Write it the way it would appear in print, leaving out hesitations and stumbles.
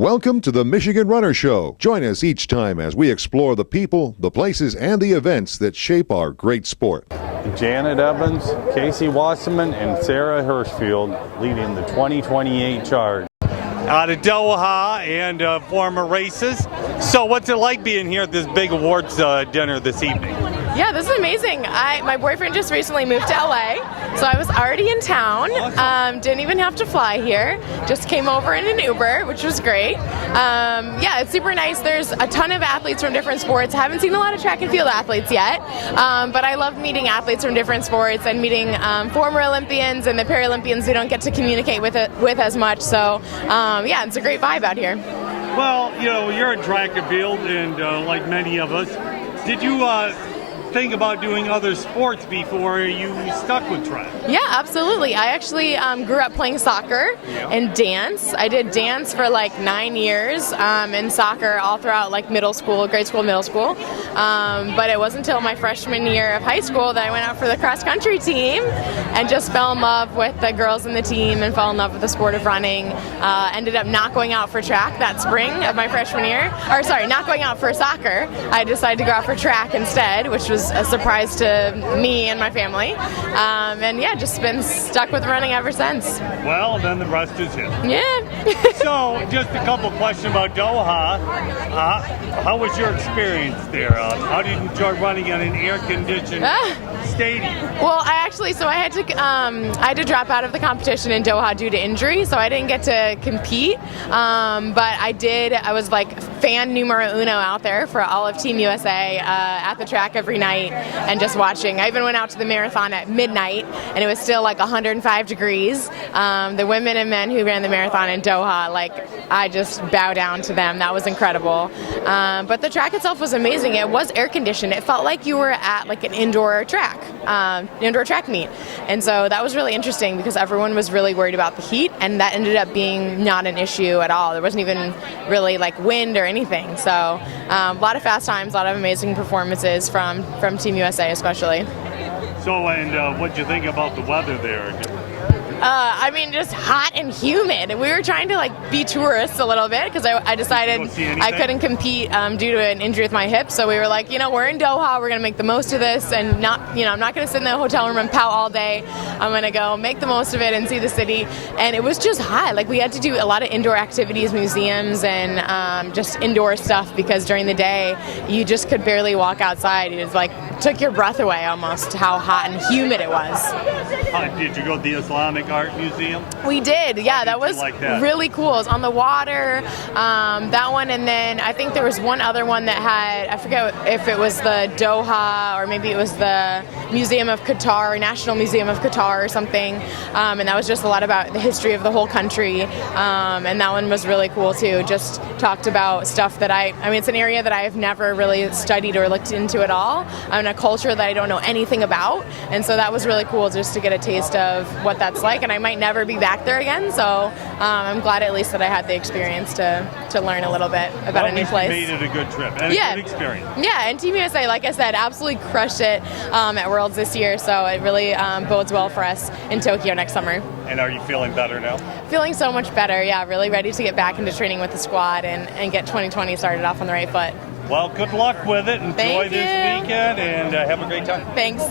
Welcome to the Michigan Runner Show. Join us each time as we explore the people, the places, and the events that shape our great sport. Janet Evans, Casey Wasserman, and Sarah Hirschfield leading the 2028 charge. Out of Doha and former races. So what's it like being here at this big awards dinner this evening? Yeah, this is amazing. My boyfriend just recently moved to LA, so I was already in town. Didn't even have to fly here. Just came over in an Uber, which was great. Yeah, it's super nice. There's a ton of athletes from different sports. I haven't seen a lot of track and field athletes yet, but I love meeting athletes from different sports and meeting former Olympians and the Paralympians who don't get to communicate with as much. So yeah, it's a great vibe out here. Well, you know, you're a track and field, and like many of us, did you think about doing other sports before you stuck with track? Yeah, absolutely. I actually grew up playing soccer and dance. I did dance for like 9 years and soccer all throughout like middle school, grade school, middle school. But it wasn't until my freshman year of high school that I went out for the cross country team and just fell in love with the girls in the team and fell in love with the sport of running. Ended up not going out for track that spring of my freshman year. Or sorry, not going out for soccer. I decided to go out for track instead, which was a surprise to me and my family. And yeah, just been stuck with running ever since. Well, then the rest is history. Yeah. So, just a couple questions about Doha. How was your experience there? How did you enjoy running in an air-conditioned stadium? Well, I had to drop out of the competition in Doha due to injury, so I didn't get to compete. But I was like fan numero uno out there for all of Team USA at the track every night and just watching. I even went out to the marathon at midnight, and it was still like 105 degrees. The women and men who ran the marathon in Doha, like, I just bow down to them. That was incredible. But the track itself was amazing. It was air conditioned. It felt like you were at like an indoor track meet. And so that was really interesting because everyone was really worried about the heat, and that ended up being not an issue at all. There wasn't even really like wind or anything. So a lot of fast times, a lot of amazing performances from Team USA especially. So, and what'd you think about the weather there? I mean, just hot and humid. We were trying to like be tourists a little bit because I decided I couldn't compete due to an injury with my hip. So we were like, we're in Doha. We're gonna make the most of this, and I'm not gonna sit in the hotel room and pout all day. I'm gonna go make the most of it and see the city. And it was just hot. Like, we had to do a lot of indoor activities, museums, and just indoor stuff because during the day you just could barely walk outside. It was like took your breath away almost how hot and humid it was. Did you go to the Islamic Art Museum? We did, yeah. That was really cool. It was on the water, that one, and then I think there was one other one that had, I forget if it was the Doha or maybe it was the Museum of Qatar, National Museum of Qatar or something, and that was just a lot about the history of the whole country, and that one was really cool too. Just talked about stuff that I mean, it's an area that I have never really studied or looked into at all, and a culture that I don't know anything about, and so that was really cool just to get a taste of what that's like. And I might never be back there again, so I'm glad at least that I had the experience to learn a little bit about a new place. You made it a good trip and a good experience. Yeah, and Team USA, like I said, absolutely crushed it at Worlds this year, so it really bodes well for us in Tokyo next summer. And are you feeling better now? Feeling so much better, yeah. Really ready to get back into training with the squad and get 2020 started off on the right foot. Well, good luck with it. Enjoy this weekend and have a great time. Thanks.